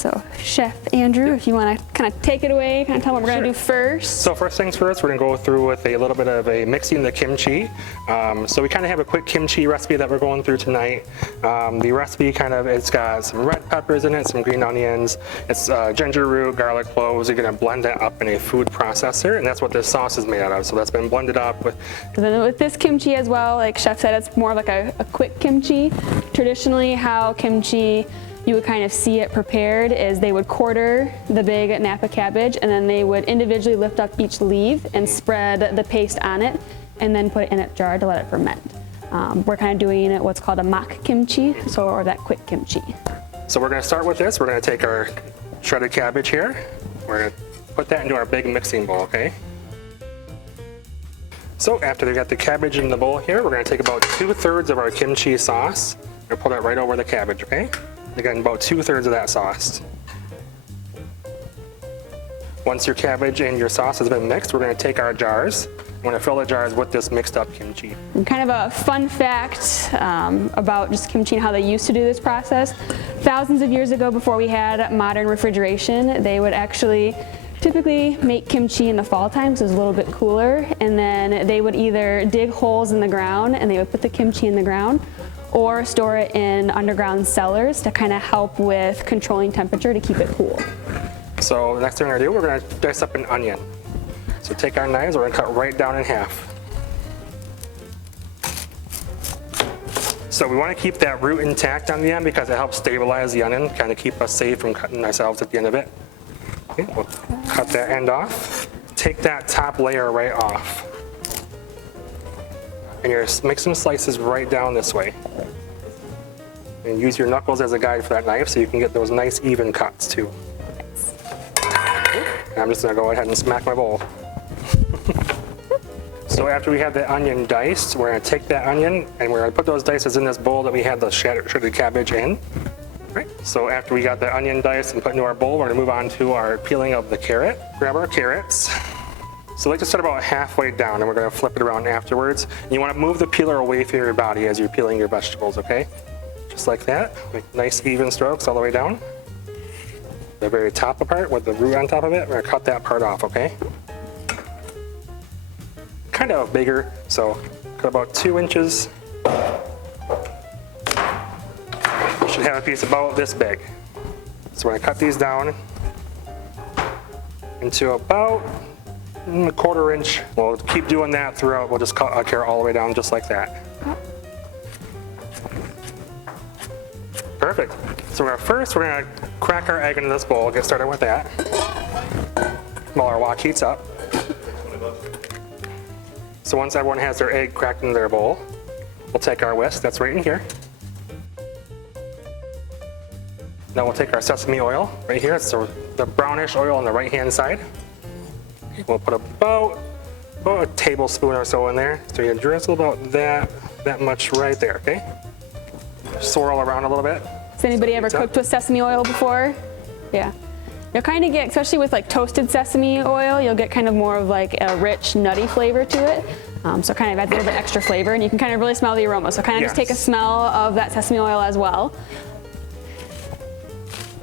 So Chef Andrew, if you want to kind of take it away, kind of tell them what we're going to do first. So first things first, we're going to go through with a little bit of a mixing the kimchi. So we kind of have a quick kimchi recipe that we're going through tonight. The recipe it's got some red peppers in it, some green onions, it's ginger root, garlic cloves. You're going to blend that up in a food processor, and that's what this sauce is made out of. So that's been blended up with. And then with this kimchi as well, like Chef said, it's more like a quick kimchi. Traditionally, how kimchi you would kind of see it prepared is they would quarter the big Napa cabbage, and then they would individually lift up each leaf and spread the paste on it, and then put it in a jar to let it ferment. We're kind of doing what's called a mock kimchi, or that quick kimchi. So we're going to start with this. We're going to take our shredded cabbage here. We're going to put that into our big mixing bowl, okay? So after we got the cabbage in the bowl here, we're going to take about 2/3 of our kimchi sauce and put it right over the cabbage, okay? Again, about 2/3 of that sauce. Once your cabbage and your sauce has been mixed, we're going to take our jars. We're going to fill the jars with this mixed up kimchi. And kind of a fun fact about just kimchi and how they used to do this process. Thousands of years ago, before we had modern refrigeration, they would actually typically make kimchi in the fall time, so it was a little bit cooler, and then they would either dig holes in the ground and they would put the kimchi in the ground, or store it in underground cellars to kind of help with controlling temperature to keep it cool. So the next thing we're going to do, we're going to dice up an onion. So take our knives, we're going to cut right down in half. So we want to keep that root intact on the end because it helps stabilize the onion, kind of keep us safe from cutting ourselves at the end of it. Okay, we'll cut that end off. Take that top layer right off. And you're make some slices right down this way. And use your knuckles as a guide for that knife so you can get those nice even cuts too. And I'm just gonna go ahead and smack my bowl. So after we have the onion diced, we're gonna take that onion and we're gonna put those dices in this bowl that we had the shredded cabbage in. Right. So after we got the onion diced and put into our bowl, we're gonna move on to our peeling of the carrot. Grab our carrots. So I like to start about halfway down and we're gonna flip it around afterwards. And you wanna move the peeler away from your body as you're peeling your vegetables, okay? Just like that, make nice even strokes all the way down. The very top part with the root on top of it, we're gonna cut that part off, okay? Kind of bigger, so cut about 2 inches. You should have a piece about this big. So we're gonna cut these down into about a 1/4 inch. We'll keep doing that throughout. We'll just cut a carrot all the way down just like that. Perfect. So we're gonna crack our egg into this bowl. Get started with that while our wok heats up. So once everyone has their egg cracked in their bowl, we'll take our whisk that's right in here. Now we'll take our sesame oil right here. It's the brownish oil on the right-hand side. We'll put about a tablespoon or so in there. So you drizzle about that much right there, okay? Swirl around a little bit. Has anybody ever cooked with sesame oil before? Yeah. You'll kind of get, especially with like toasted sesame oil, you'll get kind of more of like a rich, nutty flavor to it. So kind of adds a little bit extra flavor, and you can kind of really smell the aroma. So kind of just take a smell of that sesame oil as well.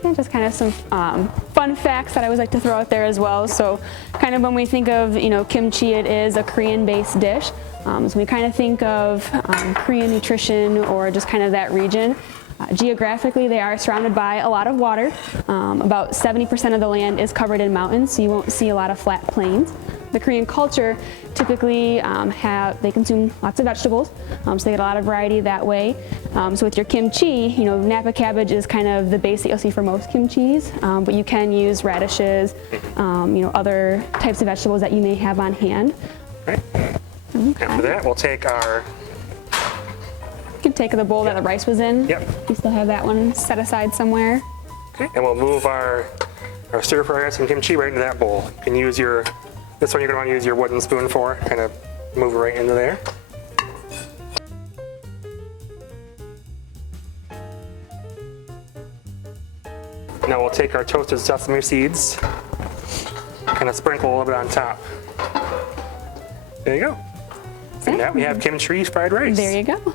And just kind of some fun facts that I always like to throw out there as well. So kind of when we think of, kimchi, it is a Korean-based dish. So we kind of think of Korean nutrition or just kind of that region. Geographically, they are surrounded by a lot of water. About 70% of the land is covered in mountains, so you won't see a lot of flat plains. The Korean culture typically they consume lots of vegetables, so they get a lot of variety that way. So with your kimchi, Napa cabbage is kind of the base that you'll see for most kimchis, but you can use radishes, other types of vegetables that you may have on hand. Right. Okay. After that, we'll take our... You can take the bowl that the rice was in. Yep. You still have that one set aside somewhere. Okay, and we'll move our stir-fry rice and kimchi right into that bowl. You can use this one you're gonna wanna use your wooden spoon for, kind of move it right into there. Now we'll take our toasted sesame seeds, kind of sprinkle a little bit on top. There you go. And now we have kimchi fried rice. There you go.